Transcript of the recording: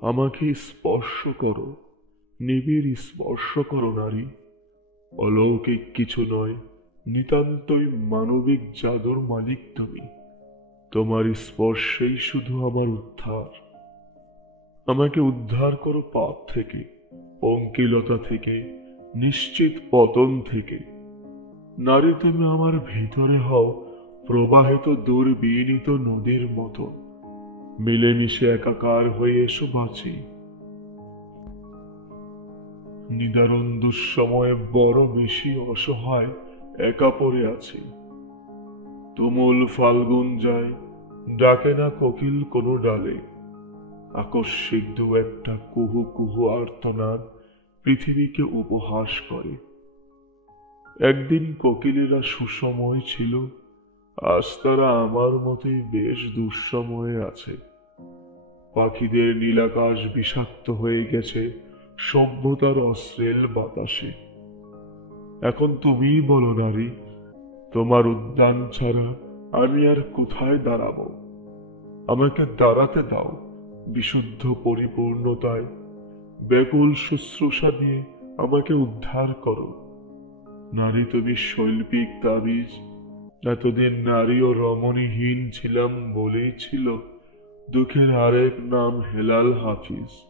আমাকে স্পর্শ করো, নিবিড় স্পর্শ করো নারী। অলৌকিক কিছু নয়, নিতান্তই মানবিক জাদুর মালিক তুমি। তোমার স্পর্শেই শুধু আমার উদ্ধার। আমাকে উদ্ধার করো পাপ থেকে, পঙ্কিলতা থেকে, নিশ্চিত পতন থেকে। নারী তুমি আমার ভিতরে হও প্রবাহিত দুর্বিনীত নদীর মতো। মিলেমিশে একাকার হয়ে এসো বাঁচি। নিদারুণ দুঃসময়ে বড় বেশি অসহায় একা পড়ে আছি। তুমুল ফাল্গুন যায়, ডাকে না কোকিল কোনো ডালে। আকস্মিক দু একটা কুহু কুহু আর্তনাদ পৃথিবীকে উপহাস করে। একদিন কোকিলেরা সুসময় ছিল, আজ তারা আমার মতোই বেশ দুঃসময়ে আছে। পাখিদের নীলাকাশ বিষাক্ত হয়ে গেছে সভ্যতার অশ্লীল বাতাসে। এখন তুমিই বলো নারী, তোমার উদ্যান ছাড়া আমি আর কোথায় দাঁড়াবো? আমাকে দাঁড়াতে দাও বিশুদ্ধ পরিপূর্ণতায়। ব্যাকুল শুশ্রূষা দিয়ে আমাকে উদ্ধার করো। নারী তুমি শৈল্পিক তাবিজ। এতদিন নারী ও রমণীহীন ছিলাম বলেই ছিল দুঃখের আরেক নাম হেলাল হাফিজ।